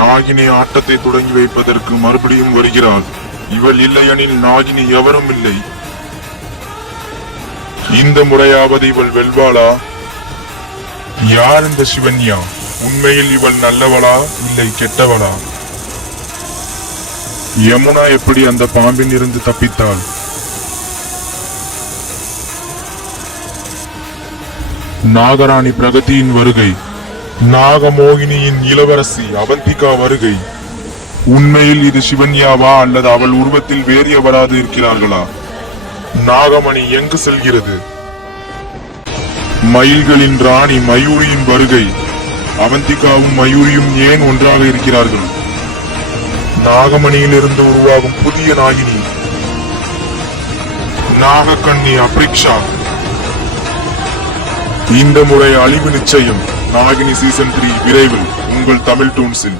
நாகினி ஆட்டத்தை தொடங்கி வைப்பதற்கு மறுபடியும் வருகிறாள். இவள் இல்லையெனில் நாகினி எவரும் இல்லை. இந்த முறையாவது இவள் வெல்வாளா? யார் இந்த சிவன்யா? உண்மையில் இவள் நல்லவளா இல்லை கெட்டவளா? யமுனா எப்படி அந்த பாம்பின் இருந்து தப்பித்தாள்? நாகராணி பிரகதியின் வருகை, நாகமோகினியின் இளவரசி அவந்திகா வருகை. உண்மையில் இது சிவன்யாவா அல்லது அவள் உருவத்தில் வேறு எவராது இருக்கிறார்களா? நாகமணி எங்கு செல்கிறது? மயில்களின் ராணி மயூரியின் வருகை. அவந்திகாவும் மயூரியும் ஏன் ஒன்றாக இருக்கிறார்கள்? நாகமணியிலிருந்து உருவாகும் புதிய நாகினி, நாகக்கண்ணி அப்ரிக்ஷா. இந்த முறை அழிவு நிச்சயம். நாகினி சீசன் 3 விரைவில் உங்கள் தமிழ் டூன்ஸில்.